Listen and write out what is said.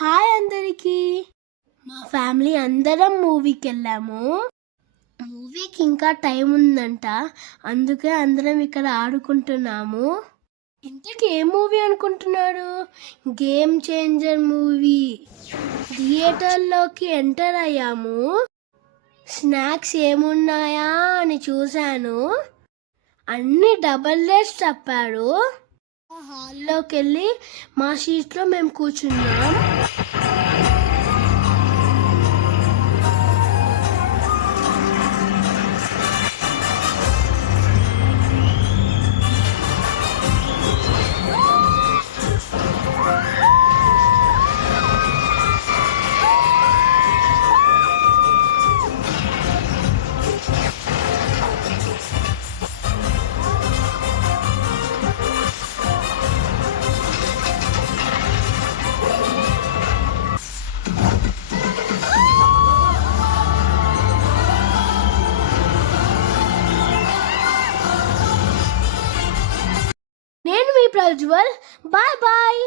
Hi అందరికీ. మా family అందరం మూవీకి వెళ్ళాము. మూవీకి ఇంకా టైం ఉందంట, అందుకే అందరం ఇక్కడ ఆడుకుంటున్నాము. ఇంతకీ ఏ మూవీ అనుకుంటున్నారు? Game changer movie. థియేటర్లోకి ఎంటర్ అయ్యాము. స్నాక్స్ ఏమున్నాయా అని చూశాను. అన్ని డబల్ రేట్స్ చెప్పాడు. హాల్లోకి వెళ్ళి మా సీట్లో మేము కూర్చున్నాం. నేను మీ ప్రజ్వల్. Bye bye.